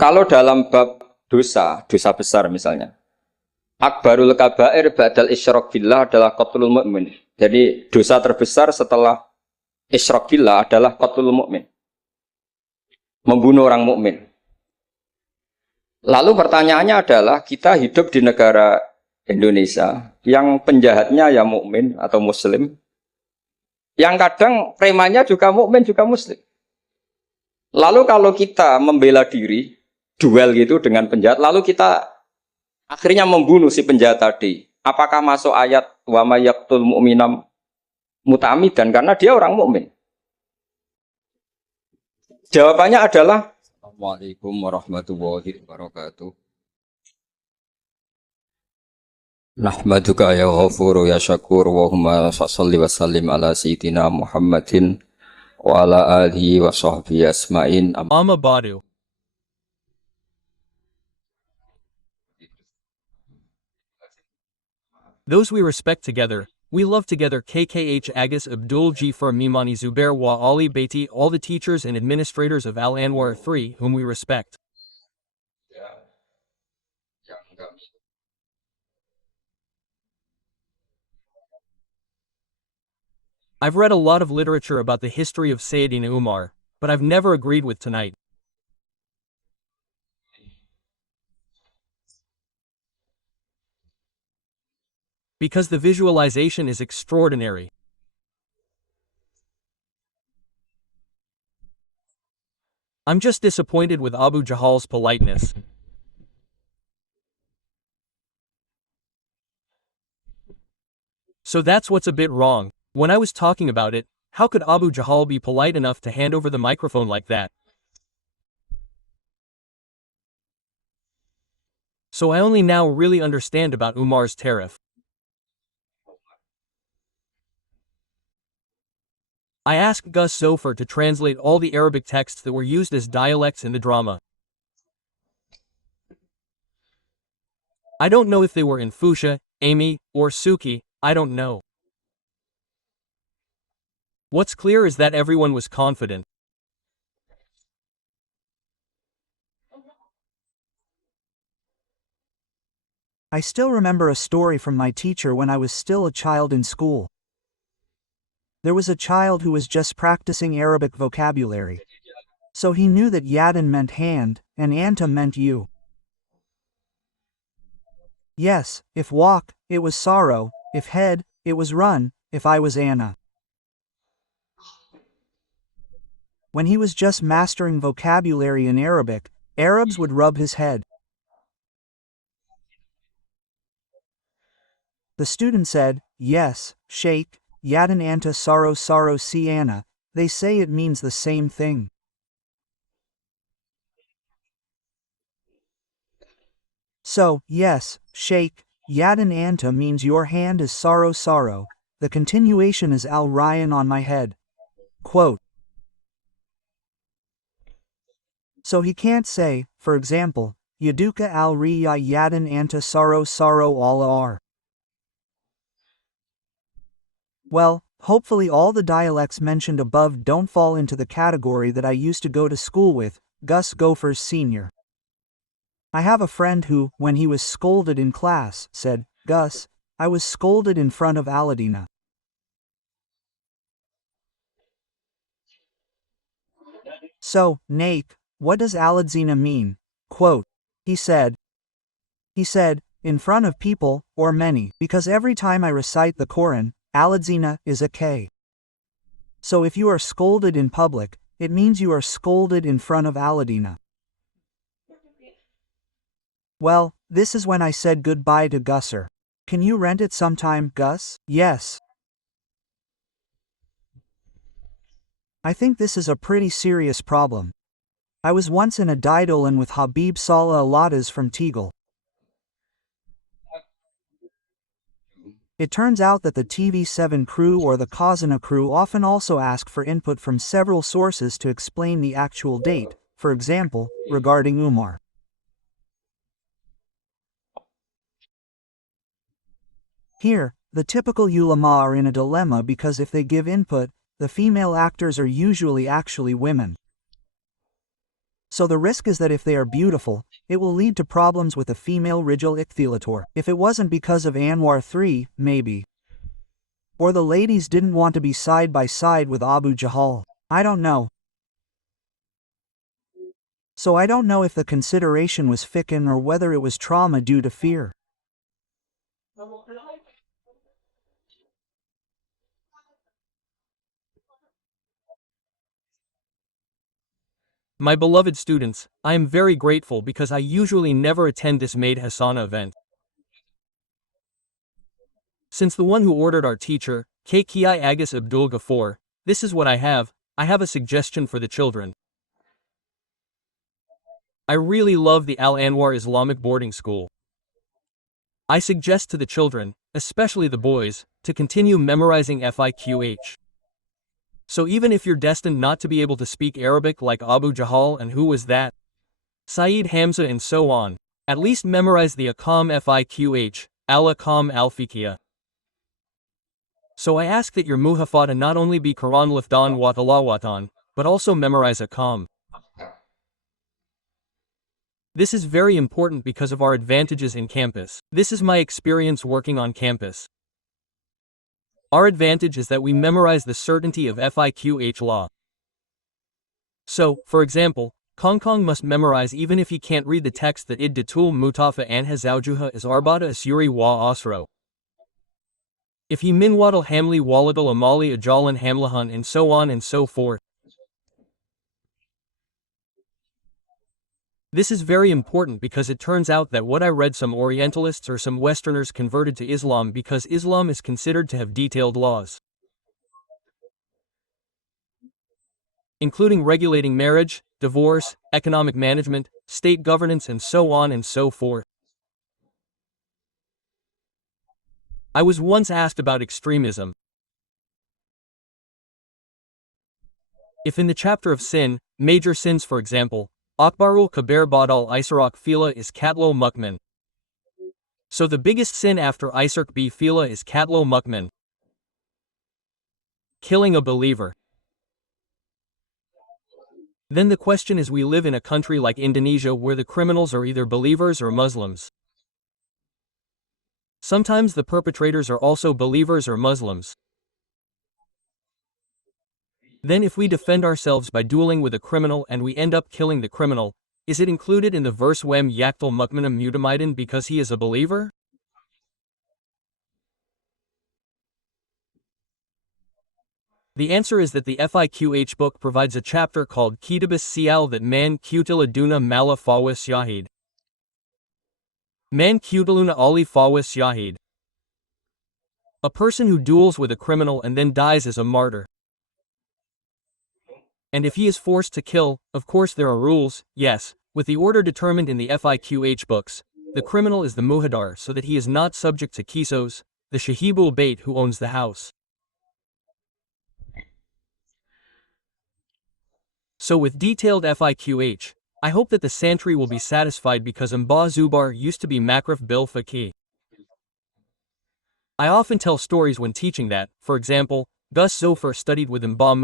Kalau dalam bab dosa, dosa besar misalnya, akbarul kabair ba'dal isyrak billah adalah qatlul mu'min. Jadi dosa terbesar setelah isyrak billah adalah qatlul mu'min. Membunuh orang mukmin. Lalu pertanyaannya adalah kita hidup di negara Indonesia yang penjahatnya ya mukmin atau muslim, yang kadang premannya juga mukmin juga muslim. Lalu kalau kita membela diri, duel gitu dengan penjahat, lalu kita akhirnya membunuh si penjahat tadi, apakah masuk ayat wa may yaqtul mu'minam muta'ammidan karena dia orang mukmin? Jawabannya adalah Assalamualaikum warahmatullahi wabarakatuh. Nahmaduka ya ghafuru ya syakur wa humma salli wa sallim ala sayyidina Muhammadin wa ala alihi wa sahbihi asma'in. Amma Badu. Those we respect together, we love together KKH Agus Abdul Jifar Mimani Zubair wa Ali Beiti, all the teachers and administrators of Al Anwar III, whom we respect. I've read a lot of literature about the history of Sayyidina Umar, but I've never agreed with tonight. Because the visualization is extraordinary. I'm just disappointed with Abu Jahal's politeness. So that's what's a bit wrong. When I was talking about it, how could Abu Jahal be polite enough to hand over the microphone like that? So I only now really understand about Umar's tariff. I asked Gus Zofer to translate all the Arabic texts that were used as dialects in the drama. I don't know if they were in Fusha, Amy, or Suki, I don't know. What's clear is that everyone was confident. I still remember a story from my teacher when I was still a child in school. There was a child who was just practicing Arabic vocabulary. So he knew that yadin meant hand, and anta meant you. Yes, if walk, it was sorrow, if head, it was run, if I was Anna. When he was just mastering vocabulary in Arabic, Arabs would rub his head. The student said, yes, Sheikh, yadin anta sorrow sorrow si Anna, they say it means the same thing. So, yes, Sheikh, yadin anta means your hand is sorrow sorrow, the continuation is al Ryan on my head. Quote. So he can't say, for example, yaduka al riya yadin anta sorrow sorrow all ar. Well, hopefully all the dialects mentioned above don't fall into the category that I used to go to school with, Gus Gophers Sr. I have a friend who, when he was scolded in class, said, Gus, I was scolded in front of Aladina. So, Nape, what does Aladzina mean? Quote, he said, in front of people, or many, because every time I recite the Quran, Aladzina is a K. So if you are scolded in public, it means you are scolded in front of Aladina. Well, this is when I said goodbye to Gusser. Can you rent it sometime, Gus? Yes. I think this is a pretty serious problem. I was once in a Didolan with Habib Salah Alatas from Tegel. It turns out that the TV7 crew or the Kazana crew often also ask for input from several sources to explain the actual date, for example, regarding Umar. Here, the typical ulama are in a dilemma because if they give input, the female actors are usually actually women. So the risk is that if they are beautiful, it will lead to problems with the female Rijal Ikhthelator. If it wasn't because of Anwar III, maybe. Or the ladies didn't want to be side by side with Abu Jahal. I don't know. So I don't know if the consideration was ficken or whether it was trauma due to fear. My beloved students, I am very grateful because I usually never attend this Maid Hassana event. Since the one who ordered our teacher, Ki Agus Abdul Ghaffar, this is what I have a suggestion for the children. I really love the Al Anwar Islamic boarding school. I suggest to the children, especially the boys, to continue memorizing fiqh. So even if you're destined not to be able to speak Arabic like Abu Jahal and who was that? Saeed Hamza and so on, at least memorize the Aqam fiqh, al-Aqam al-Fiqhiyah. So I ask that your muhafada not only be Quran lifdan wa tilawatan, but also memorize Aqam. This is very important because of our advantages in campus. This is my experience working on campus. Our advantage is that we memorize the certainty of fiqh law. So, for example, Kong must memorize even if he can't read the text that iddatul mutafa anha zawjuha is arbada asyuri wa asro. If he minwadal hamli waladal amali ajalan hamlahan and so on and so forth. This is very important because it turns out that what I read some Orientalists or some Westerners converted to Islam because Islam is considered to have detailed laws, including regulating marriage, divorce, economic management, state governance and so on and so forth. I was once asked about extremism. If in the chapter of sin, major sins for example, Akbarul Kabir Badal Isarak Fila is Katlo Mukmin. So the biggest sin after Isark B Fila is Katlo Mukmin. Killing a believer. Then the question is, we live in a country like Indonesia where the criminals are either believers or Muslims. Sometimes the perpetrators are also believers or Muslims. Then if we defend ourselves by dueling with a criminal and we end up killing the criminal, is it included in the verse Wem Yaktal Mukminam Mutamidan because he is a believer? The answer is that the fiqh book provides a chapter called Kitabis Sial that man Qutiladuna Mala Fawis Yahid. Man Qutiluna Ali Fawis Yahid. A person who duels with a criminal and then dies as a martyr. And if he is forced to kill, of course there are rules, yes, with the order determined in the fiqh books. The criminal is the muhadar so that he is not subject to kisos, the shahibul bait who owns the house. So with detailed fiqh, I hope that the santry will be satisfied because Mba Zubar used to be Makrif bil Faqih. I often tell stories when teaching that, for example, Gus Zofar studied with Mba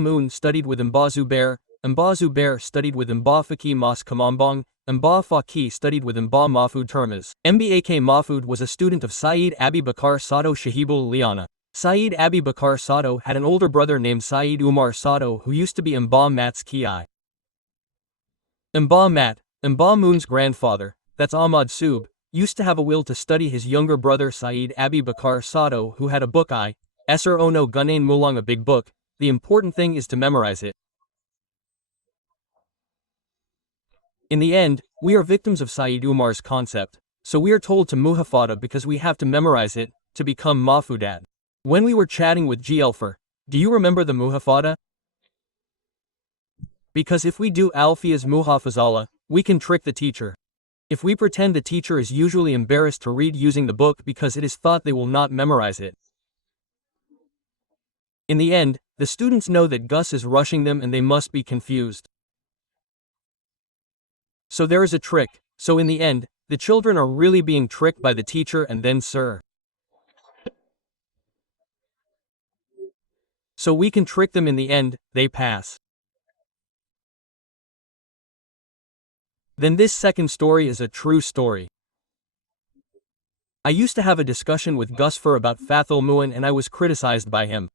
Moon studied with Mba Zubair studied with Mba Faqih Mas Kamambong, Mba Faqih studied with Mba Mahfud Termaz. Mbak Mahfud was a student of Saeed Abi Bakar Sado Shahibul Liana. Saeed Abi Bakar Sado had an older brother named Saeed Umar Sado who used to be Mba Mat's Ki. Mba Moon's grandfather, that's Ahmad Sub, used to have a will to study his younger brother Saeed Abi Bakar Sado who had a book Esser Ono Gunain Mulang, a big book. The important thing is to memorize it. In the end, we are victims of Saeed Umar's concept, so we are told to muhafada because we have to memorize it, to become mafudat. When we were chatting with G. Elfer, do you remember the muhafada? Because if we do Alfia's muhafazala, we can trick the teacher. If we pretend the teacher is usually embarrassed to read using the book because it is thought they will not memorize it. In the end, the students know that Gus is rushing them and they must be confused. So there is a trick, so in the end, the children are really being tricked by the teacher and then sir. So we can trick them in the end, they pass. then this second story is a true story. I used to have a discussion with Gus Baha about Fathul Mu'in and I was criticized by him.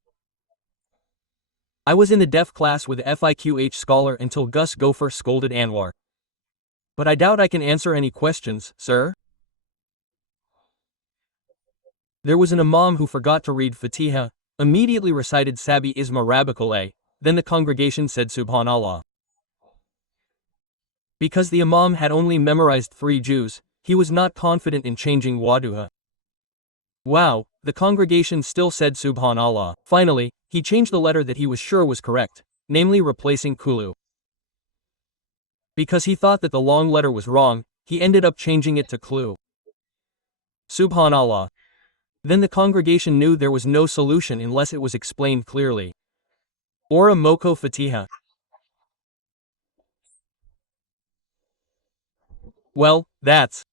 I was in the deaf class with FIQH scholar until Gus Baha scolded Anwar. But I doubt I can answer any questions, sir. There was an imam who forgot to read Fatiha, immediately recited Sabi Isma Rabbikal, then the congregation said Subhanallah. Because the imam had only memorized 3 Jews, he was not confident in changing Waduha. Wow, the congregation still said Subhanallah. Finally, he changed the letter that he was sure was correct, namely replacing Kulu. Because he thought that the long letter was wrong, he ended up changing it to Klu. Subhanallah. Then the congregation knew there was no solution unless it was explained clearly. Ora Moko Fatiha. Well, that's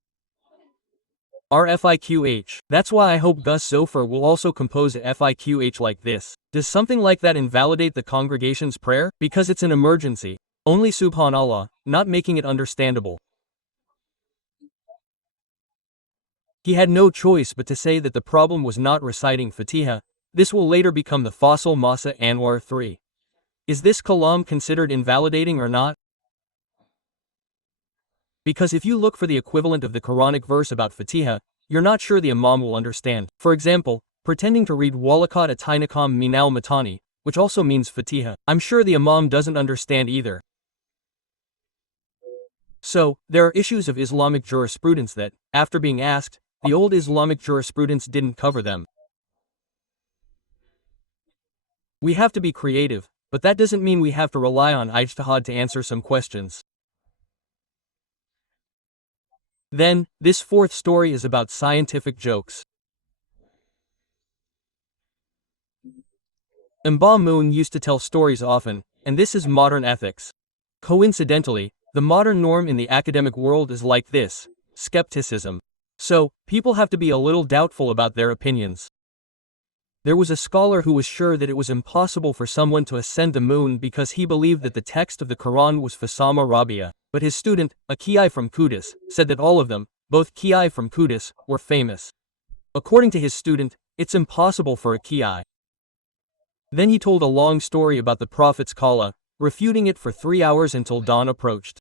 our FIQH. That's why I hope Gus Baha will also compose a FIQH like this. Does something like that invalidate the congregation's prayer? Because it's an emergency. Only Subhanallah, not making it understandable. He had no choice but to say that the problem was not reciting Fatiha. This will later become the Fossil Masa Anwar 3. Is this kalam considered invalidating or not? Because if you look for the equivalent of the Quranic verse about Fatiha, you're not sure the imam will understand. For example, pretending to read Walakat Atainakam Minal Matani, which also means Fatiha. I'm sure the imam doesn't understand either. So, there are issues of Islamic jurisprudence that, after being asked, the old Islamic jurisprudence didn't cover them. We have to be creative, but that doesn't mean we have to rely on ijtihad to answer some questions. Then, this fourth story is about scientific jokes. Mba Moon used to tell stories often, and this is modern ethics. Coincidentally, the modern norm in the academic world is like this: skepticism. So, people have to be a little doubtful about their opinions. There was a scholar who was sure that it was impossible for someone to ascend the moon because he believed that the text of the Quran was Fasama Rabia, but his student, a Kiai from Kudus, said that all of them, both Kiai from Kudus, were famous. According to his student, it's impossible for a Kiai. Then he told a long story about the Prophet's Kala, refuting it for 3 hours until dawn approached.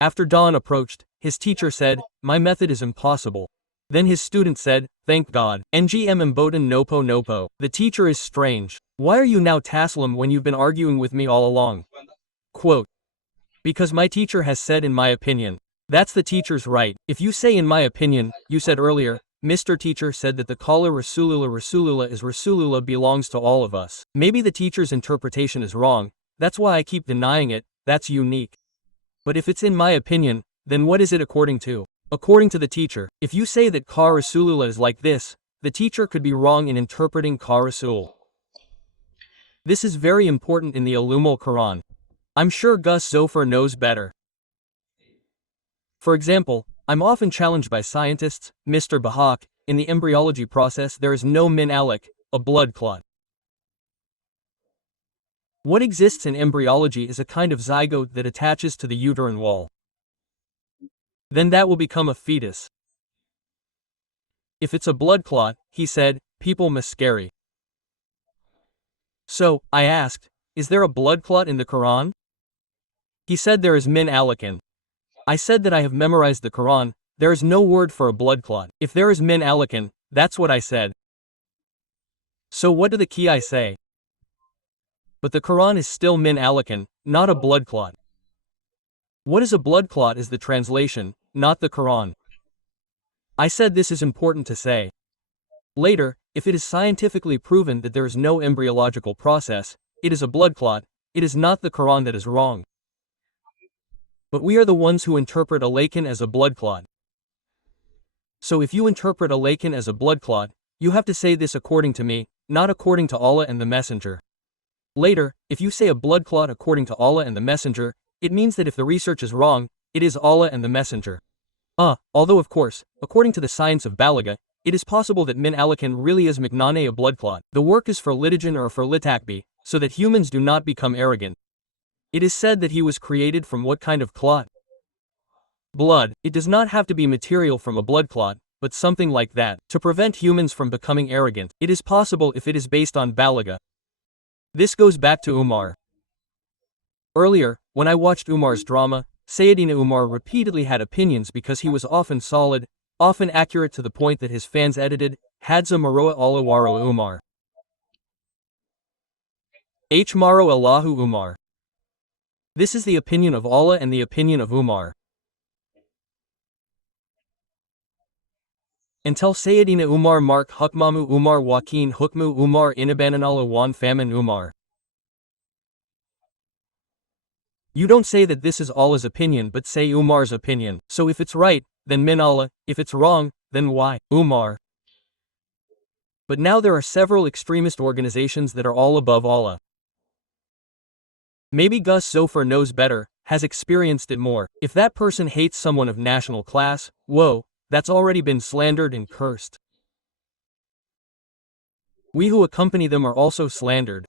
After dawn approached, his teacher said, "My method is impossible." Then his student said, "Thank God. NGM Mboden Nopo Nopo. The teacher is strange. Why are you now Taslim when you've been arguing with me all along?" Quote, "Because my teacher has said in my opinion." That's the teacher's right. If you say in my opinion, you said earlier, Mr. Teacher said that the Qala Rasulullah is Rasulullah belongs to all of us. Maybe the teacher's interpretation is wrong, that's why I keep denying it, that's unique. But if it's in my opinion, then what is it according to? According to the teacher, if you say that Ka Rasulullah is like this, the teacher could be wrong in interpreting Ka Rasul. This is very important in the Ulumul Quran. I'm sure Gus Baha knows better. For example, I'm often challenged by scientists, Mr. Bahak, in the embryology process there is no min alaq, a blood clot. What exists in embryology is a kind of zygote that attaches to the uterine wall. Then that will become a fetus. If it's a blood clot, he said, people miscarry. So, I asked, is there a blood clot in the Quran? He said there is min alaqin. I said that I have memorized the Quran, there is no word for a blood clot. If there is min alaqin, that's what I said. So what do the Kiai say? But the Quran is still min alaqin, not a blood clot. What is a blood clot is the translation, not the Quran. I said this is important to say. Later, if it is scientifically proven that there is no embryological process, it is a blood clot, it is not the Quran that is wrong. But we are the ones who interpret a lakin as a blood clot. So if you interpret a lakin as a blood clot, you have to say this according to me, not according to Allah and the Messenger. Later, if you say a blood clot according to Allah and the Messenger, it means that if the research is wrong, it is Allah and the Messenger. Although of course, according to the science of Balaga, it is possible that min alaqin really is miknane a blood clot. The work is for litigen or for litakbi, so that humans do not become arrogant. It is said that he was created from what kind of clot? Blood. It does not have to be material from a blood clot, but something like that. To prevent humans from becoming arrogant, it is possible if it is based on balaga. This goes back to Umar. Earlier, when I watched Umar's drama, Sayyidina Umar repeatedly had opinions because he was often solid, often accurate to the point that his fans edited, Hadza Maroa Allah Waro Umar. H. Maro Allahu Umar. This is the opinion of Allah and the opinion of Umar. Until Sayyidina Umar Mark Hukmamu Umar Wakin Hukmu Umar Inabananala Wan Faman Umar. You don't say that this is Allah's opinion but say Umar's opinion. So if it's right, then min Allah, if it's wrong, then why? Umar. But now there are several extremist organizations that are all above Allah. Maybe Gus Zofar knows better, has experienced it more. If that person hates someone of national class, whoa, that's already been slandered and cursed. We who accompany them are also slandered.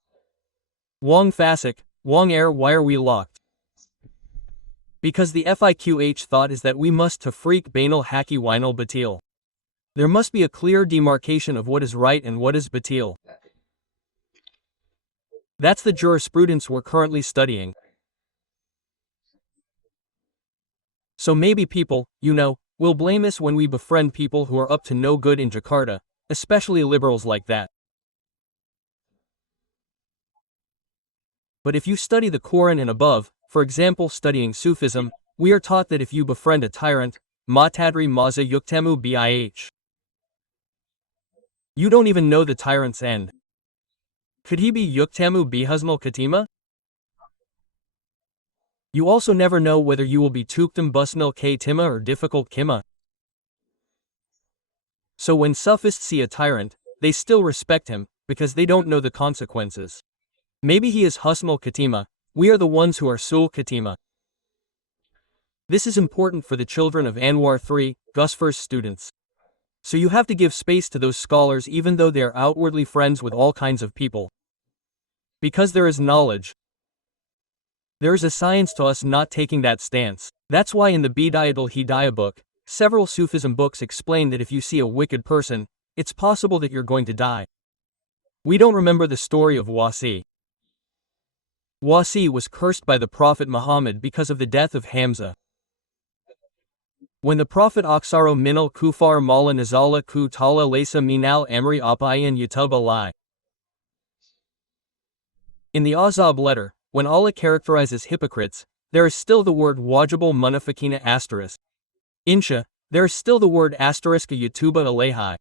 Wong Fasik, Wong Air, why are we locked? Because the FIQH thought is that we must tafriq bainal haki wainal batil. There must be a clear demarcation of what is right and what is batil. That's the jurisprudence we're currently studying. So maybe people, will blame us when we befriend people who are up to no good in Jakarta, especially liberals like that. But if you study the Quran and above, for example studying Sufism, we are taught that if you befriend a tyrant, matadri maza yuktemu bih. You don't even know the tyrant's end. Could he be yuktemu bihusmal katima? You also never know whether you will be tuktum busnil k tima or difficult kima. So when Sufists see a tyrant, they still respect him, because they don't know the consequences. Maybe he is husmal katima, we are the ones who are sul katima. This is important for the children of Anwar III, Gusfar's students. So you have to give space to those scholars even though they are outwardly friends with all kinds of people. Because there is knowledge. There is a science to us not taking that stance. That's why in the Bidayatul Hidayah book, several Sufism books explain that if you see a wicked person, it's possible that you're going to die. We don't remember the story of Wasi. Wasi was cursed by the Prophet Muhammad because of the death of Hamza. When the Prophet Aksaro minal kufar mala nazala ku tala laysa minal amri apayan yutub alai. In the Azab letter, when Allah characterizes hypocrites, there is still the word wajibul munafikina asterisk. Insha, there is still the word asterisk yutuba alayhi.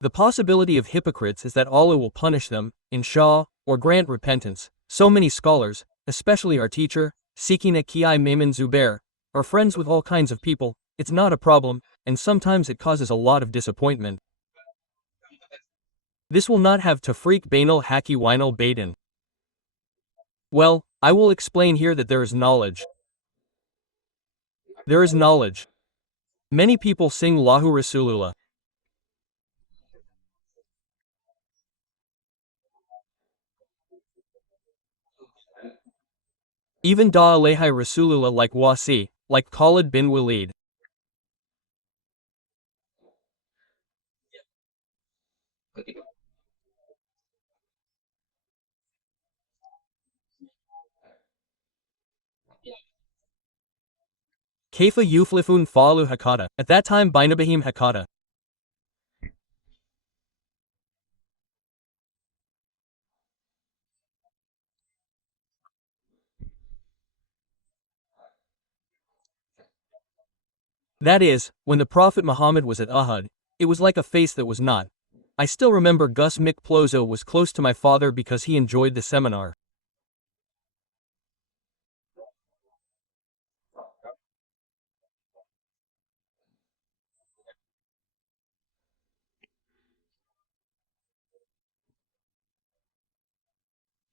The possibility of hypocrites is that Allah will punish them, insha, or grant repentance. So many scholars, especially our teacher, Sikina Kiai Maimun Zubair, are friends with all kinds of people. It's not a problem, and sometimes it causes a lot of disappointment. This will not have tafriq bainal haki wainal baden. Well, I will explain here that there is knowledge. There is knowledge. Many people sing Lahu Rasulullah. Even Da alayhi Rasulullah like Wasi, like Khalid bin Walid. Kaifa yuflifun fa'alu hakata. At that time Bainabahim hakata. That is, when the Prophet Muhammad was at Uhud, it was like a face that was not. I still remember Gus Plozo was close to my father because he enjoyed the seminar.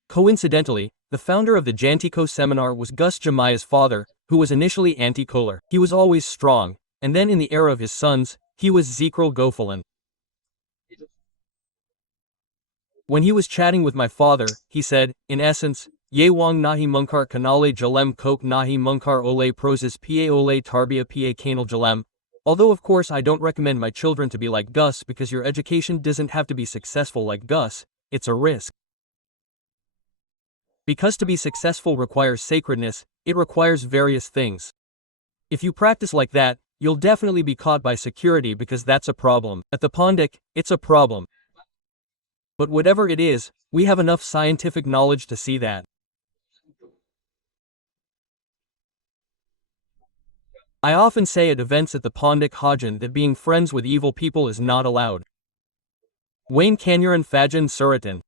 Coincidentally, the founder of the Jantico seminar was Gus Jamaya's father, who was initially anti-Kohler. He was always strong, and then in the era of his sons, he was Zikrul Gofalan. When he was chatting with my father, he said, in essence, Ye wang nahi munkar kanale jalem kok nahi munkar ole proses pa ole tarbia pa kanal jalem. Although of course I don't recommend my children to be like Gus because your education doesn't have to be successful like Gus, it's a risk. Because to be successful requires sacredness, it requires various things. If you practice like that, you'll definitely be caught by security because that's a problem. At the Pondic, it's a problem. But whatever it is, we have enough scientific knowledge to see that. I often say at events at the Pondic Hajan that being friends with evil people is not allowed. Wayne Kanyaran Fajan Suratan.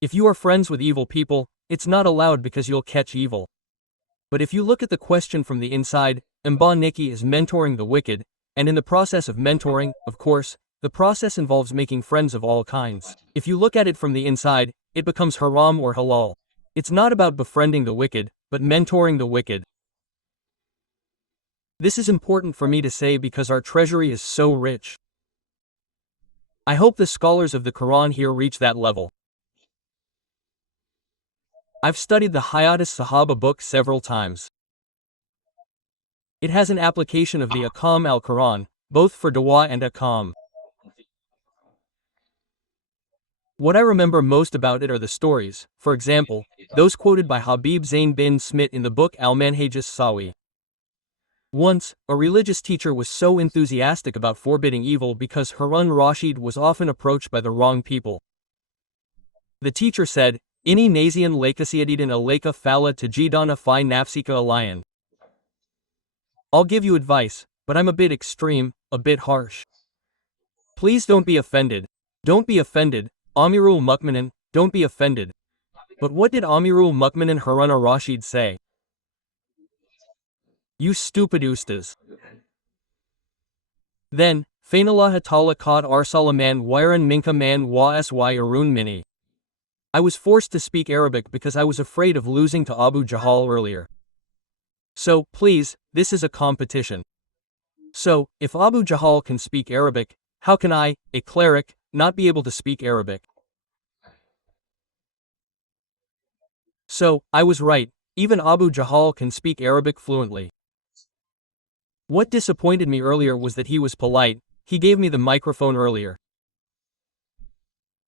If you are friends with evil people, it's not allowed because you'll catch evil. But if you look at the question from the inside, Mba Nikki is mentoring the wicked, and in the process of mentoring, of course, the process involves making friends of all kinds. If you look at it from the inside, it becomes haram or halal. It's not about befriending the wicked, but mentoring the wicked. This is important for me to say because our treasury is so rich. I hope the scholars of the Quran here reach that level. I've studied the Hayatus Sahaba book several times. It has an application of the Aqam al-Quran, both for Dawah and Aqam. What I remember most about it are the stories, for example, those quoted by Habib Zain bin Smit in the book Al-Manhajus Sawi. Once, a religious teacher was so enthusiastic about forbidding evil because Harun Rashid was often approached by the wrong people. The teacher said, Ini nazian lakasiadidin alaka fala tajidana fi nafsika alayan. I'll give you advice, but I'm a bit extreme, a bit harsh. Please don't be offended. Don't be offended, Amirul Mu'minin, don't be offended. But what did Amirul Mu'minin Harun Rashid say? You stupid ustas. Then, Fainallah Ta'ala Qad Arsalaman Wiran Minka Man Wa Sy Arun Mini. I was forced to speak Arabic because I was afraid of losing to Abu Jahal earlier. So, please, this is a competition. So, if Abu Jahal can speak Arabic, how can I, a cleric, not be able to speak Arabic? So, I was right, even Abu Jahal can speak Arabic fluently. What disappointed me earlier was that he was polite, he gave me the microphone earlier.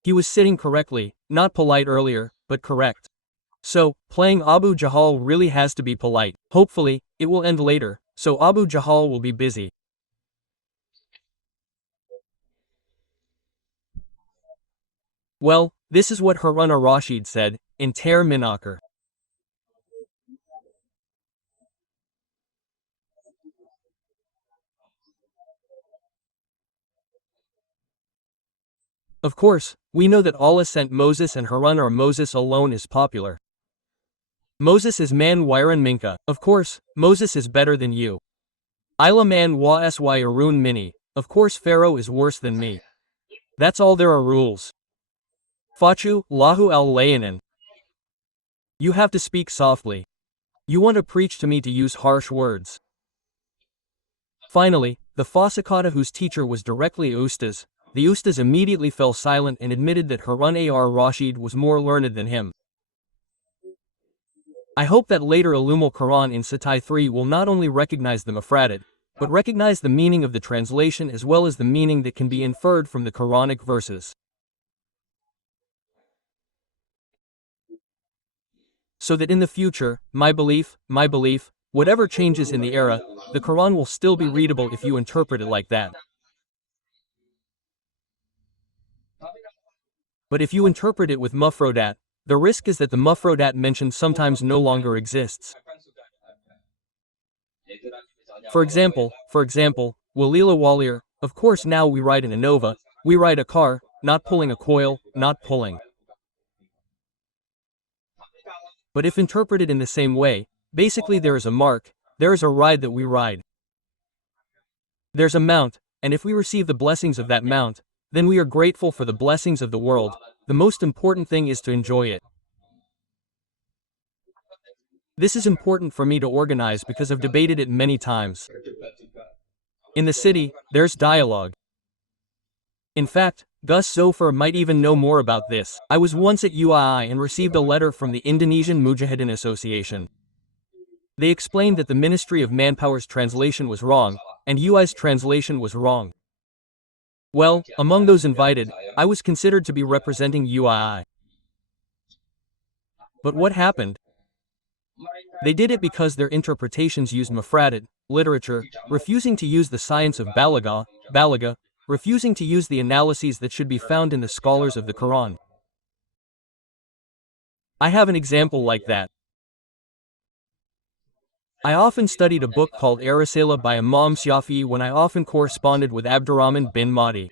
He was sitting correctly, not polite earlier, but correct. So, playing Abu Jahal really has to be polite. Hopefully, it will end later, so Abu Jahal will be busy. Well, this is what Harun Rashid said, in Ter Minakar. Of course, we know that Allah sent Moses and Harun or Moses alone is popular. Moses is man Wiran Minka. Of course, Moses is better than you. Ila man wa sy Arun Mini. Of course Pharaoh is worse than me. That's all, there are rules. Fachu, Lahu al-Layanin. You have to speak softly. You want to preach to me to use harsh words. Finally, the Fasikata whose teacher was directly Ustaz, the Ustaz immediately fell silent and admitted that Harun Rashid was more learned than him. I hope that later Ulumul Quran in Satai 3 will not only recognize the Mafradid, but recognize the meaning of the translation as well as the meaning that can be inferred from the Quranic verses. So that in the future, my belief, whatever changes in the era, the Quran will still be readable if you interpret it like that. But if you interpret it with mufrodat, the risk is that the mufrodat mentioned sometimes no longer exists. For example, Walila Walir, of course now we ride in a Nova, we ride a car, not pulling a coil, not pulling. But if interpreted in the same way, basically there is a mark, there is a ride that we ride. There's a mount, and if we receive the blessings of that mount, then we are grateful for the blessings of the world. The most important thing is to enjoy it. This is important for me to organize because I've debated it many times. In the city, there's dialogue. In fact, Gus Zofer might even know more about this. I was once at UII and received a letter from the Indonesian Mujahideen Association. They explained that the Ministry of Manpower's translation was wrong, and UI's translation was wrong. Well, among those invited, I was considered to be representing UII. But what happened? They did it because their interpretations used mufradid, literature, refusing to use the science of balaga, refusing to use the analyses that should be found in the scholars of the Quran. I have an example like that. I often studied a book called Ar-Risalah by Imam Shafi'i when I often corresponded with Abdurrahman bin Mahdi.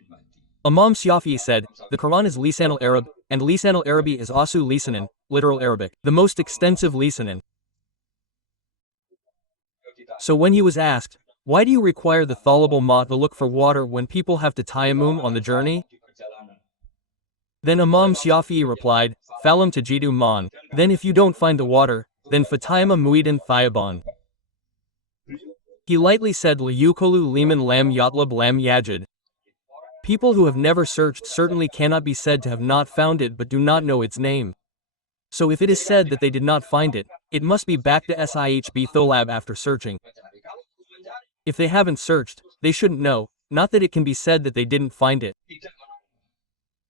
Imam Shafi'i said, the Quran is Lisan al-Arab, and Lisan al-Arabi is Asu Lisanin, literal Arabic, the most extensive Lisanin. So when he was asked, why do you require the thalabul ma to look for water when people have to tayammum on the journey? Then Imam Shafi'i replied, Falam tajidu man, then if you don't find the water, then fatayama muidin thayaban. He lightly said liyukolu liman lam yatlab lam yajid. People who have never searched certainly cannot be said to have not found it but do not know its name. So if it is said that they did not find it, it must be back to Sihb Tholab after searching. If they haven't searched, they shouldn't know, not that it can be said that they didn't find it.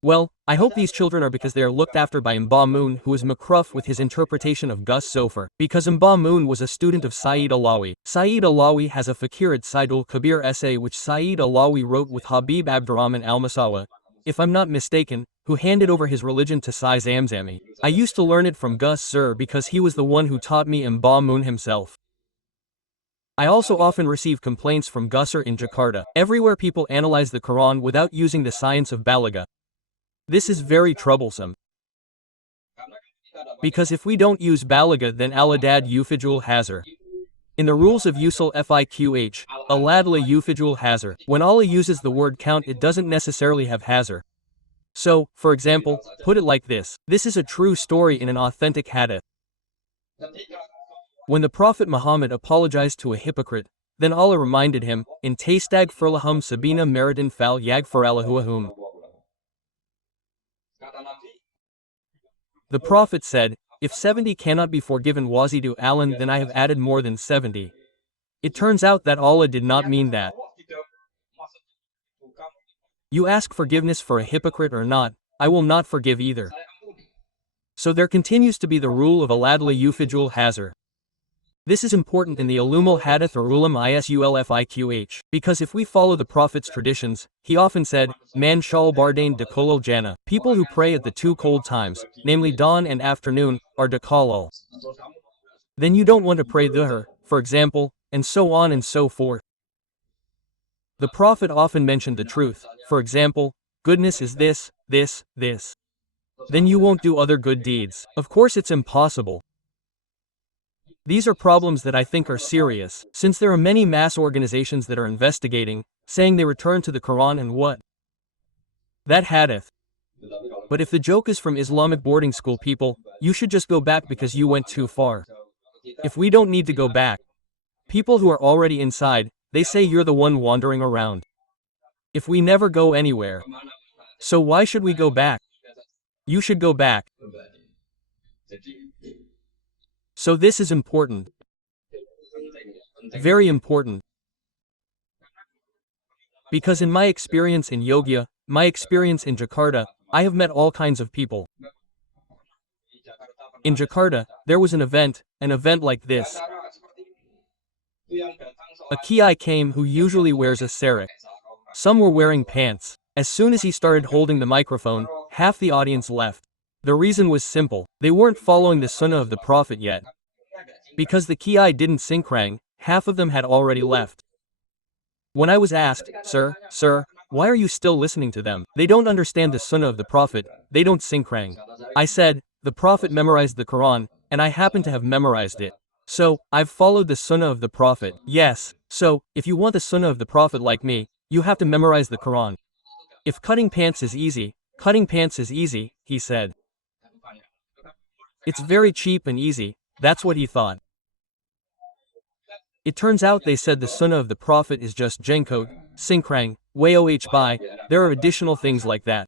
Well, I hope these children are because they are looked after by Mba Moon, who is Makruf with his interpretation of Gus Zofer, because Mba Moon was a student of Saeed Alawi. Saeed Alawi has a Fakirat Saidul Kabir essay which Saeed Alawi wrote with Habib Abdurrahman al-Masawa, if I'm not mistaken, who handed over his religion to Sai Zamzami. I used to learn it from Gus Zur because he was the one who taught me Mba Moon himself. I also often receive complaints from Gusser in Jakarta. Everywhere people analyze the Quran without using the science of balaga. This is very troublesome. Because if we don't use balaga then aladad ufijul hazar. In the rules of usul fiqh, aladla ufijul hazar, when Allah uses the word count it doesn't necessarily have hazar. So, for example, put it like this. This is a true story in an authentic hadith. When the Prophet Muhammad apologized to a hypocrite, then Allah reminded him, in Tastag Furlahum Sabina Meridin Fal Yag Faralahuahum. The Prophet said, if 70 cannot be forgiven wazidu alan then I have added more than 70. It turns out that Allah did not mean that. You ask forgiveness for a hypocrite or not, I will not forgive either. So there continues to be the rule of aladla ufijul hazar. This is important in the ulumul hadith or ulam isulfiqh, because if we follow the Prophet's traditions, he often said, man shal bardain dekolal jannah, people who pray at the two cold times, namely dawn and afternoon, are dekolal. Then you don't want to pray dhuhr, for example, and so on and so forth. The Prophet often mentioned the truth, for example, goodness is this. Then you won't do other good deeds. Of course it's impossible. These are problems that I think are serious, since there are many mass organizations that are investigating, saying they return to the Quran and what? That hadith. But if the joke is from Islamic boarding school people, you should just go back because you went too far. If we don't need to go back, people who are already inside, they say you're the one wandering around. If we never go anywhere, so why should we go back? You should go back. So this is important. Very important. Because in my experience in Yogya, my experience in Jakarta, I have met all kinds of people. In Jakarta, there was an event like this. A kiai came who usually wears a sarek. Some were wearing pants. As soon as he started holding the microphone, half the audience left. The reason was simple. They weren't following the sunnah of the Prophet yet. Because the kiai didn't sinkrang, half of them had already left. When I was asked, Sir, why are you still listening to them? They don't understand the sunnah of the Prophet, they don't sinkrang. I said, the Prophet memorized the Quran, and I happen to have memorized it. So, I've followed the sunnah of the Prophet. Yes, so, if you want the sunnah of the Prophet like me, you have to memorize the Quran. If cutting pants is easy, he said. It's very cheap and easy, that's what he thought. It turns out they said the sunnah of the Prophet is just jenkot, sinkrang, Way by, there are additional things like that.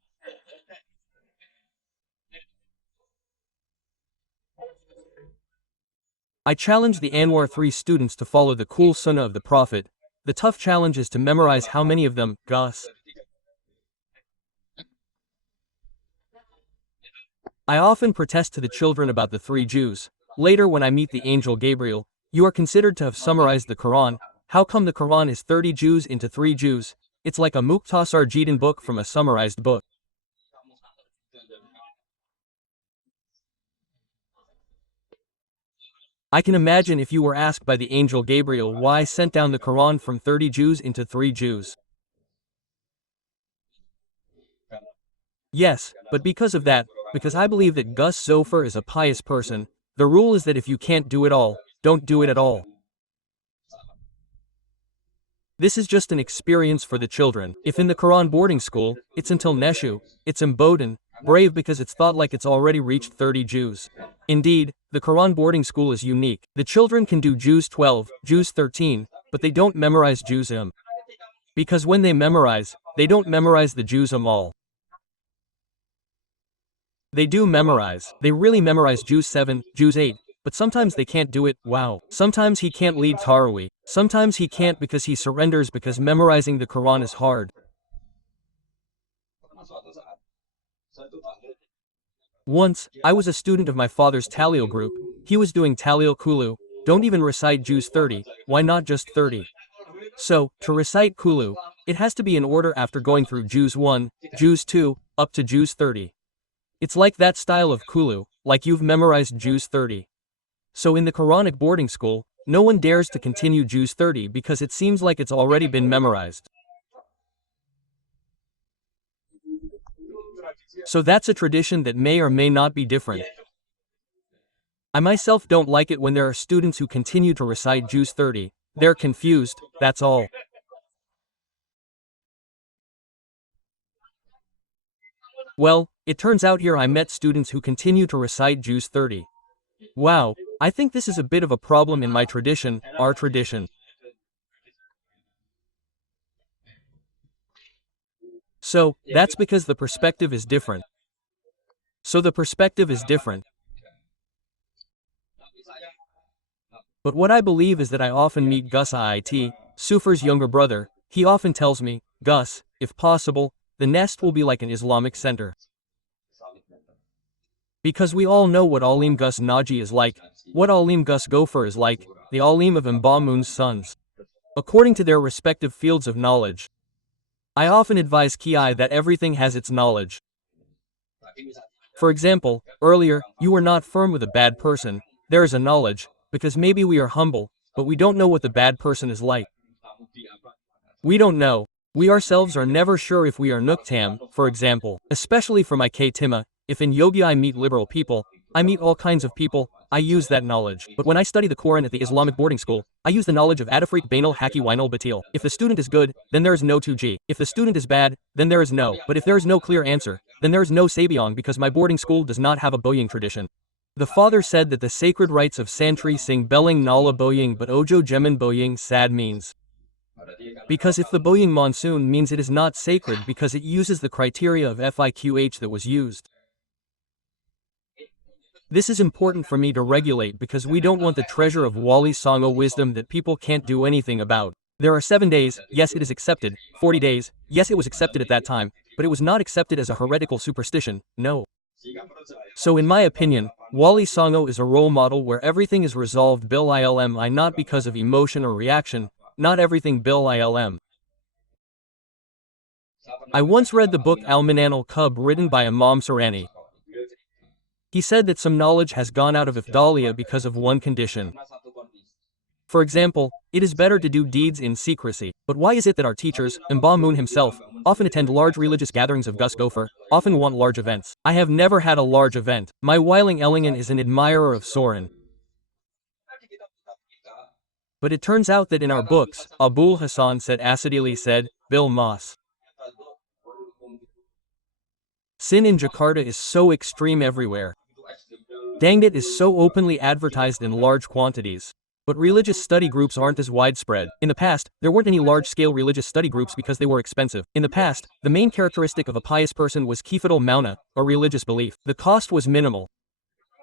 I challenge the Anwar 3 students to follow the cool sunnah of the Prophet. The tough challenge is to memorize how many of them, Gus. I often protest to the children about the 3 Jews. Later when I meet the angel Gabriel, you are considered to have summarized the Quran. How come the Quran is 30 Jews into 3 Jews? It's like a Mukhtasar Jidin book from a summarized book. I can imagine if you were asked by the angel Gabriel why I sent down the Quran from 30 Jews into 3 Jews. Yes, but because of that, because I believe that Gus Zofer is a pious person, the rule is that if you can't do it all, don't do it at all. This is just an experience for the children. If in the Quran boarding school, it's until Neshu, it's emboldened, brave because it's thought like it's already reached 30 Jews. Indeed, the Quran boarding school is unique. The children can do Jews 12, Jews 13, but they don't memorize Jews because when they memorize, they don't memorize the Jews all. They do memorize. They really memorize Jews 7, Jews 8, but sometimes they can't do it. Wow. Sometimes he can't lead Taraweeh. Sometimes he can't because he surrenders because memorizing the Quran is hard. Once, I was a student of my father's Talil group. He was doing Talil Kulu. Don't even recite Jews 30, why not just 30? So, to recite Kulu, it has to be in order after going through Jews 1, Jews 2, up to Jews 30. It's like that style of Kulu, like you've memorized Jews 30. So in the Quranic boarding school, no one dares to continue Jews 30 because it seems like it's already been memorized. So that's a tradition that may or may not be different. I myself don't like it when there are students who continue to recite Jews 30. They're confused, that's all. Well, it turns out here I met students who continue to recite Jews 30. Wow, I think this is a bit of a problem in my tradition, our tradition. So, that's because the perspective is different. But what I believe is that I often meet Gus It, Sufer's younger brother. He often tells me, Gus, if possible, the nest will be like an Islamic center. Because we all know what Alim Gus Naji is like, what Alim Gus Gopher is like, the Alim of Mbamun's sons. According to their respective fields of knowledge. I often advise Ki that everything has its knowledge. For example, earlier, you were not firm with a bad person. There is a knowledge, because maybe we are humble, but we don't know what the bad person is like. We don't know. We ourselves are never sure if we are Nuktam, for example. Especially for my K-Tima, if in Yogi I meet liberal people, I meet all kinds of people, I use that knowledge. But when I study the Quran at the Islamic boarding school, I use the knowledge of Adafriq Bainal Haki Wainal Batil. If the student is good, then there is no 2G. If the student is bad, then there is no. But if there is no clear answer, then there is no Sabiong because my boarding school does not have a Boying tradition. The father said that the sacred rites of Santri sing Beling Nala Boying but Ojo Jemin Boying sad means. Because if the Boying monsoon means it is not sacred because it uses the criteria of FIQH that was used. This is important for me to regulate because we don't want the treasure of Wali Songo wisdom that people can't do anything about. There are 7 days, yes it is accepted, 40 days, yes it was accepted at that time, but it was not accepted as a heretical superstition, no. So in my opinion, Wali Songo is a role model where everything is resolved bil ilmi not because of emotion or reaction, not everything bil ilm. I once read the book Al-Minan al-Cub written by Imam Sarani. He said that some knowledge has gone out of Ifdalia because of one condition. For example, it is better to do deeds in secrecy. But why is it that our teachers, Mbamun himself, often attend large religious gatherings of Gus Gopher, often want large events? I have never had a large event. My Weiling Ellingen is an admirer of Soren. But it turns out that in our books, Abul Hassan said Asadili said, Bil Mas. Sin in Jakarta is so extreme everywhere. Dangdut is so openly advertised in large quantities. But religious study groups aren't as widespread. In the past, there weren't any large-scale religious study groups because they were expensive. In the past, the main characteristic of a pious person was kifadul mauna, or religious belief. The cost was minimal.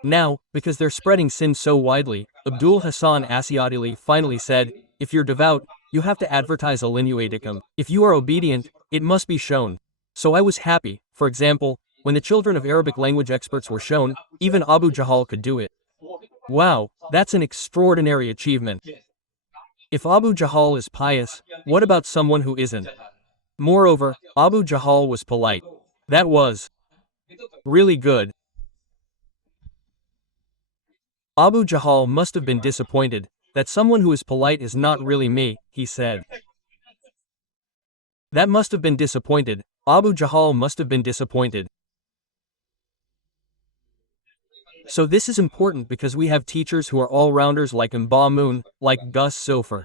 Now, because they're spreading sin so widely, Abdul Hassan Asiadili finally said, if you're devout, you have to advertise alinuadicum. If you are obedient, it must be shown. So I was happy. For example, when the children of Arabic language experts were shown, even Abu Jahal could do it. Wow, that's an extraordinary achievement. If Abu Jahal is pious, what about someone who isn't? Moreover, Abu Jahal was polite. That was really good. Abu Jahal must have been disappointed that someone who is polite is not really me, he said. That must have been disappointed. Abu Jahal must have been disappointed. So this is important because we have teachers who are all-rounders like Moon, like Gus Baha.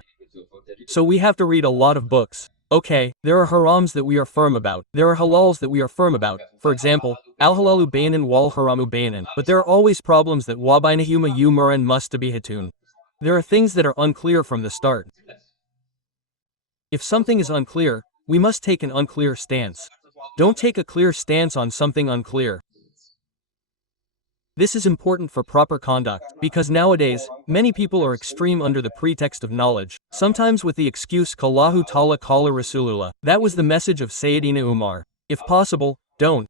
So we have to read a lot of books. Okay, there are harams that we are firm about. There are halals that we are firm about. For example, al-halalu bayanan wal haramu bayanan. But there are always problems that wabainahuma umuran mustabihatun. There are things that are unclear from the start. If something is unclear, we must take an unclear stance. Don't take a clear stance on something unclear. This is important for proper conduct, because nowadays, many people are extreme under the pretext of knowledge, sometimes with the excuse Kallahu Ta'ala Kala Rasulullah. That was the message of Sayyidina Umar. If possible, don't.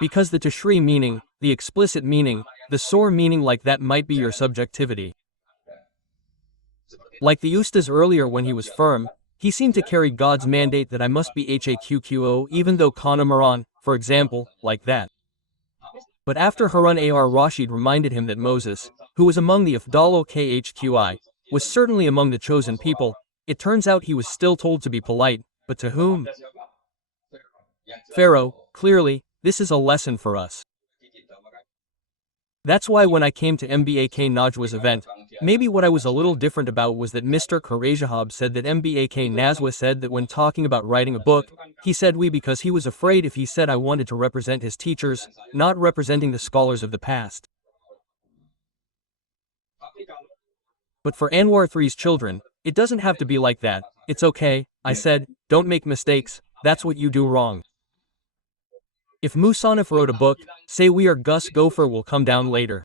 Because the tashri meaning, the explicit meaning, the sore meaning like that might be your subjectivity. Like the Ustaz earlier when he was firm, he seemed to carry God's mandate that I must be Haqqo even though Kana Maran, for example, like that. But after Harun ar-Rashid reminded him that Moses, who was among the Afdalo Khqi, was certainly among the chosen people, it turns out he was still told to be polite, but to whom? Pharaoh. Clearly, this is a lesson for us. That's why when I came to Mbak Najwa's event, maybe what I was a little different about was that Mr. Karajahab said that Mbak Najwa said that when talking about writing a book, he said we because he was afraid if he said I wanted to represent his teachers, not representing the scholars of the past. But for Anwar III's children, it doesn't have to be like that. It's okay, I said, don't make mistakes, that's what you do wrong. If Musannaf wrote a book, say we are Gus Gopher will come down later.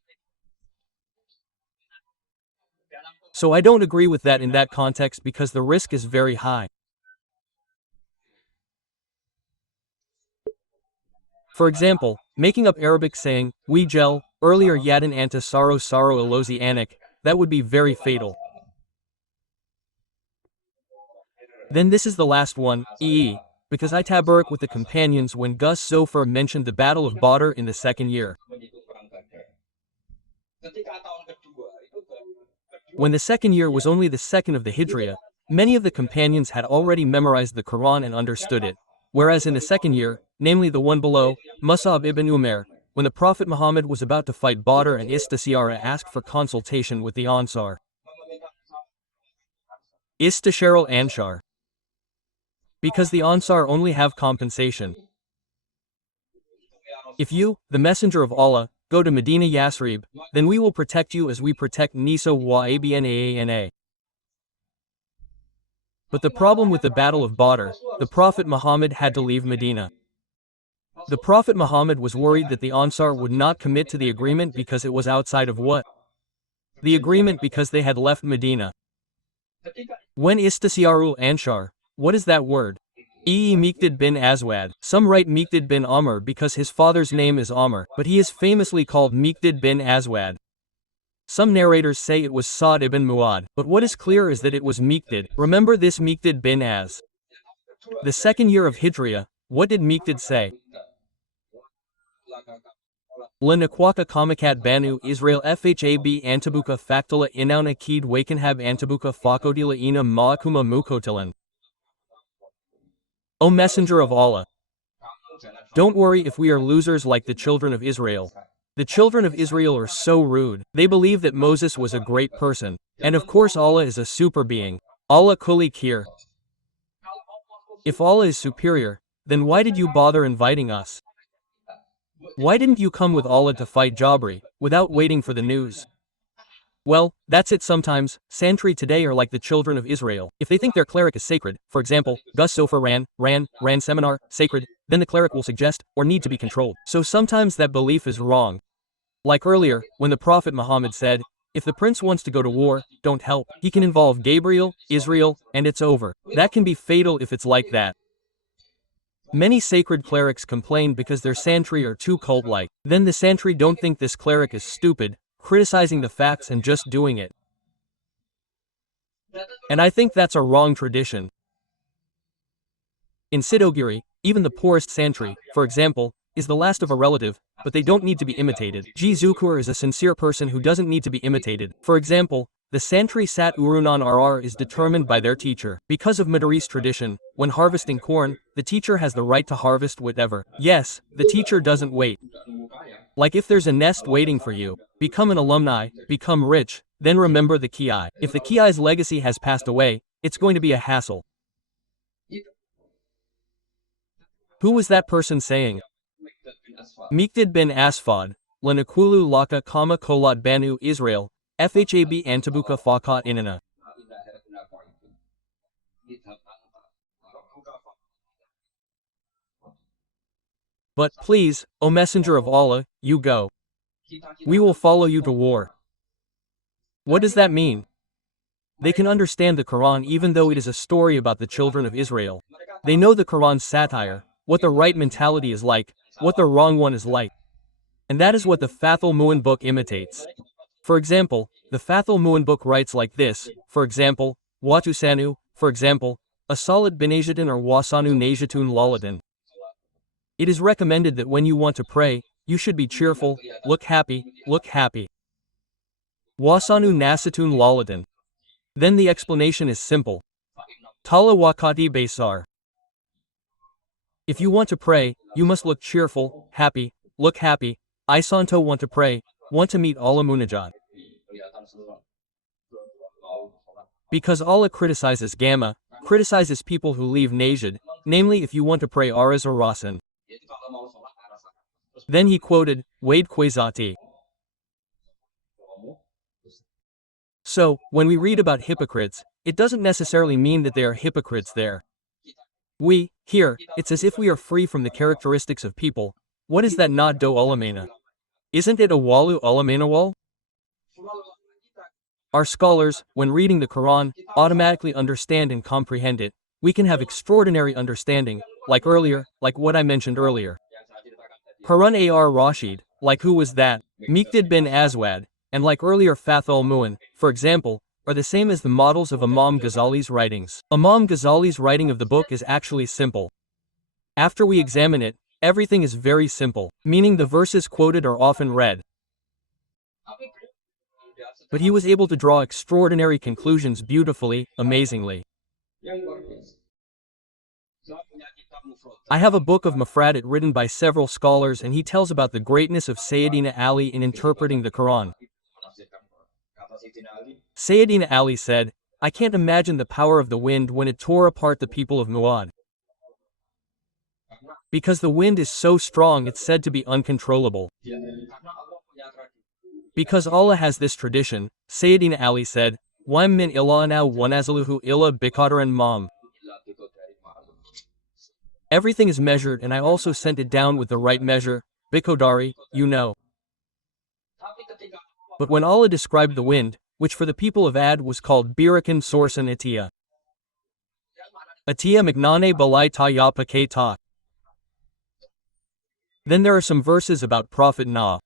So I don't agree with that in that context because the risk is very high. For example, making up Arabic saying, we gel, earlier Yadin anta saro saro ilozi anik, that would be very fatal. Then this is the last one, because I tabarak with the companions when Gus Zophar mentioned the Battle of Badr in the second year. When the second year was only the second of the Hijriah, many of the companions had already memorized the Quran and understood it, whereas in the second year, namely the one below, Mus'ab ibn Umair, when the Prophet Muhammad was about to fight Badr and Istishyara asked for consultation with the Ansar. Istishar al-Anshar. Because the Ansar only have compensation. If you, the messenger of Allah, go to Medina Yasrib, then we will protect you as we protect Nisa wa Abnaana. But the problem with the Battle of Badr, the Prophet Muhammad had to leave Medina. The Prophet Muhammad was worried that the Ansar would not commit to the agreement because it was outside of what? The agreement because they had left Medina. When Istisyarul Anshar, what is that word? Miqdad bin Aswad. Some write Miqdad bin Amr because his father's name is Amr, but he is famously called Miqdad bin Aswad. Some narrators say it was Sa'd ibn Mu'ad, but what is clear is that it was Miqdad. Remember this Miqdad bin Az. The second year of Hijriah, what did Miqdad say? La nakwaka kamakat banu Israel fhab antabuka faktala inauna keed wakenhab antabuka fakodila ina maakuma mukotilan. O Messenger of Allah! Don't worry if we are losers like the children of Israel. The children of Israel are so rude. They believe that Moses was a great person. And of course Allah is a super being. Allah Kuli Kir. If Allah is superior, then why did you bother inviting us? Why didn't you come with Allah to fight Jabri, without waiting for the news? Well, that's it sometimes. Santri today are like the children of Israel. If they think their cleric is sacred, for example, Gus Baha ran seminar, sacred, then the cleric will suggest, or need to be controlled. So sometimes that belief is wrong. Like earlier, when the Prophet Muhammad said, if the prince wants to go to war, don't help. He can involve Gabriel, Israel, and it's over. That can be fatal if it's like that. Many sacred clerics complain because their santri are too cult-like. Then the santri don't think this cleric is stupid, criticizing the facts and just doing it. And I think that's a wrong tradition. In Sidogiri, even the poorest santri, for example, is the last of a relative, but they don't need to be imitated. Ji Zukur is a sincere person who doesn't need to be imitated. For example, the santri Sat Urunan RR is determined by their teacher. Because of Madurese tradition, when harvesting corn, the teacher has the right to harvest whatever. Yes, the teacher doesn't wait. Like if there's a nest waiting for you, become an alumni, become rich, then remember the Kiai. If the Kiai's legacy has passed away, it's going to be a hassle. Who was that person saying? Miqdad bin Asfad, Lanakulu Laka Kama Kolat Banu Israel, Fhab Antabuka Fakat Inana. But please, O Messenger of Allah, you go. We will follow you to war. What does that mean? They can understand the Quran even though it is a story about the children of Israel. They know the Quran's satire, what the right mentality is like, what the wrong one is like. And that is what the Fathul Mu'in book imitates. For example, the Fathul Mu'in book writes like this, for example, Watusanu, for example, Asalat binajatun or Wasanu najatun lalatan. It is recommended that when you want to pray, you should be cheerful, look happy, look happy. Wasanu nasatun lalatan. Then the explanation is simple. Tala wakati besar. If you want to pray, you must look cheerful, happy, look happy. Isanto want to pray, want to meet Allah Munajat. Because Allah criticizes Gamma, criticizes people who leave Najid, namely if you want to pray Aras or Rasan. Then he quoted, Wade Quezati. So, when we read about hypocrites, it doesn't necessarily mean that they are hypocrites there. Here, it's as if we are free from the characteristics of people. What is that not do ulamena? Isn't it a walu ulamena wal? Our scholars, when reading the Quran, automatically understand and comprehend it. We can have extraordinary understanding, like what I mentioned earlier. Harun ar Rashid, like who was that? Miqdad bin Aswad, and like earlier Fathul Mu'in, for example, are the same as the models of Imam Ghazali's writings. Imam Ghazali's writing of the book is actually simple. After we examine it, everything is very simple, meaning the verses quoted are often read. But he was able to draw extraordinary conclusions beautifully, amazingly. I have a book of Mufradat written by several scholars and he tells about the greatness of Sayyidina Ali in interpreting the Quran. Sayyidina Ali said, I can't imagine the power of the wind when it tore apart the people of Muad. Because the wind is so strong it's said to be uncontrollable. Because Allah has this tradition, Sayyidina Ali said, Wam min ilana wanazaluhu illa bikadaran mam. Everything is measured and I also sent it down with the right measure, bikodari, you know. But when Allah described the wind, which for the people of Ad was called Birakan Sorsan Atiya. Atiya Magnane Balai Ta Yapa Ke Ta. Then there are some verses about Prophet Nah.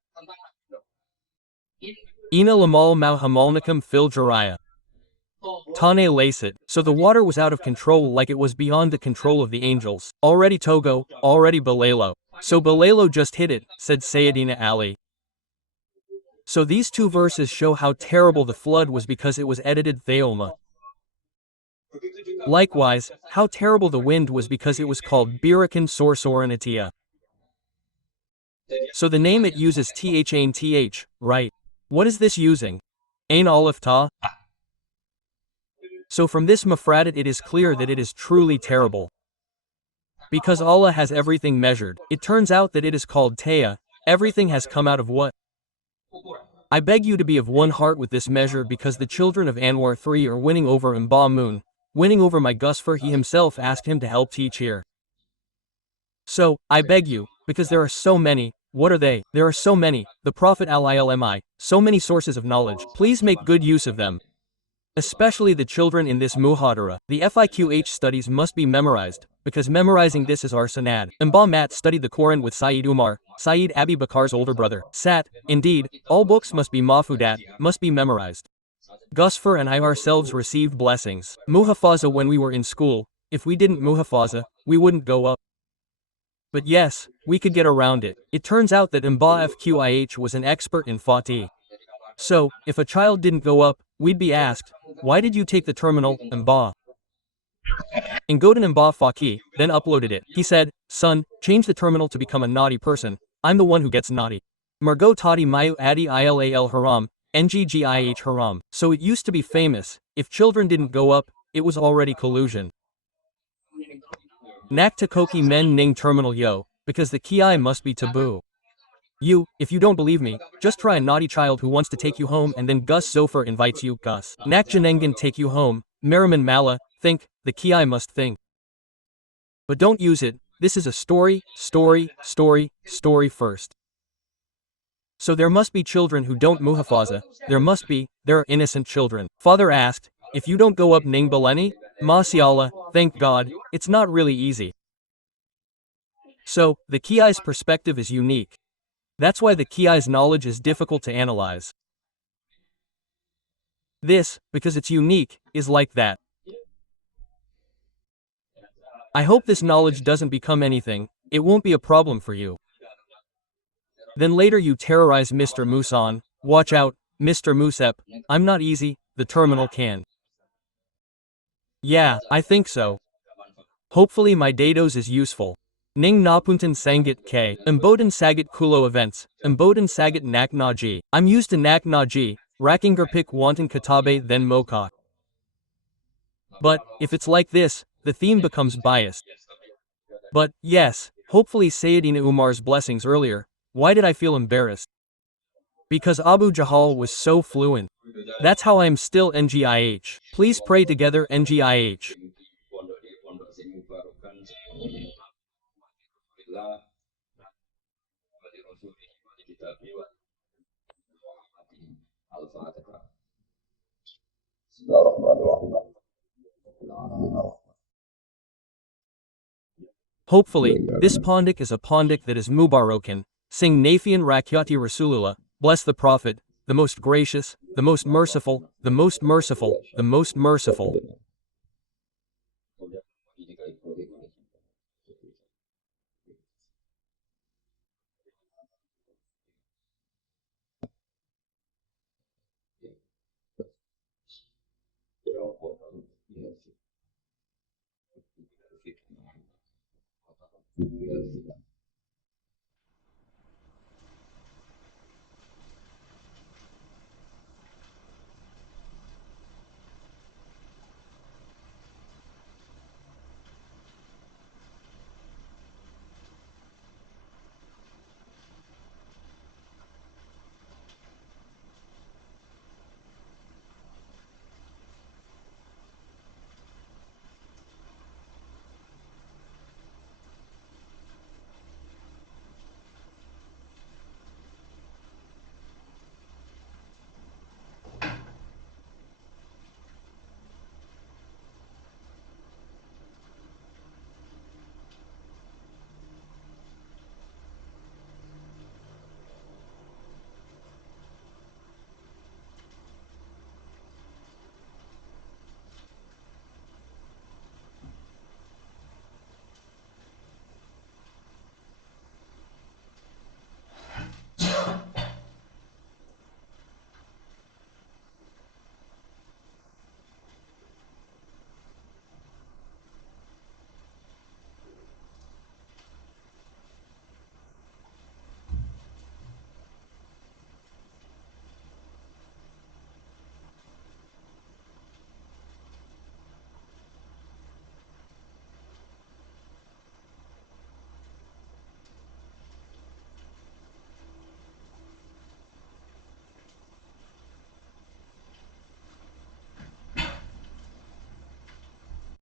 Ina Lamal Mau Hamalnikam Fil Jaraya. Tane Lacet. So the water was out of control like it was beyond the control of the angels. Already Togo, already Balelo. So Balelo just hit it, said Sayyidina Ali. So these two verses show how terrible the flood was because it was edited Theolma. Likewise, how terrible the wind was because it was called Birakan Sorsoranatia. So the name it uses th, right? What is this using? Ain Aleph Ta? So from this Mufradat it is clear that it is truly terrible. Because Allah has everything measured, it turns out that it is called Taya, everything has come out of what? I beg you to be of one heart with this measure because the children of Anwar III are winning over Mba Moon, winning over my Gus, for he himself asked him to help teach here. So, I beg you, because there are so many. What are they? There are so many, the Prophet al-Ilmi, so many sources of knowledge. Please make good use of them. Especially the children in this muhadara. The FIQH studies must be memorized, because memorizing this is our sanad. Mba Mat studied the Quran with Sayyid Umar, Sayyid Abi Bakar's older brother. Sat, indeed, all books must be mahfudat, must be memorized. Gusfar and I ourselves received blessings. Muhafaza when we were in school. If we didn't muhafaza, we wouldn't go up. But yes, we could get around it. It turns out that Mba Fqih was an expert in Fatih. So, if a child didn't go up, we'd be asked, why did you take the terminal, Mba? Ngoden Mba Faqih, then uploaded it. He said, son, change the terminal to become a naughty person. I'm the one who gets naughty. Margot Tadi Mayu Adi Ilal Haram, Nggih Haram. So it used to be famous, if children didn't go up, it was already collusion. Nak Takoki Men Ning Terminal Yo, because the Ki must be taboo. You, if you don't believe me, just try a naughty child who wants to take you home and then Gus Zofar invites you, Gus. Nak Janengan take you home, Merriman Mala, think, the Ki must think. But don't use it, this is a story first. So there must be children who don't muhafaza, there are innocent children. Father asked, if you don't go up Ning Baleni? Masiala, thank God, it's not really easy. So, the Ki's perspective is unique. That's why the Ki's knowledge is difficult to analyze. This, because it's unique, is like that. I hope this knowledge doesn't become anything, it won't be a problem for you. Then later you terrorize Mr. Musan, watch out, Mr. Musep, I'm not easy, the terminal can. Yeah, I think so. Hopefully my datos is useful. Ning Napuntan Sangit K. Emboden Sagat Kulo events. Emboden Sagat Nak Naji. I'm used to Nak Naji, Rakingerpik Wantan Katabe then Mokak. But, if it's like this, the theme becomes biased. But, yes, hopefully Sayyidina Umar's blessings earlier. Why did I feel embarrassed? Because Abu Jahal was so fluent. That's how I am still NGIH. Please pray together NGIH. Hopefully, this Pondik is a Pondik that is Mubarokan. Sing Nafian Rakyati Rasulullah, bless the Prophet, the most gracious, the most merciful, the most merciful, the most merciful.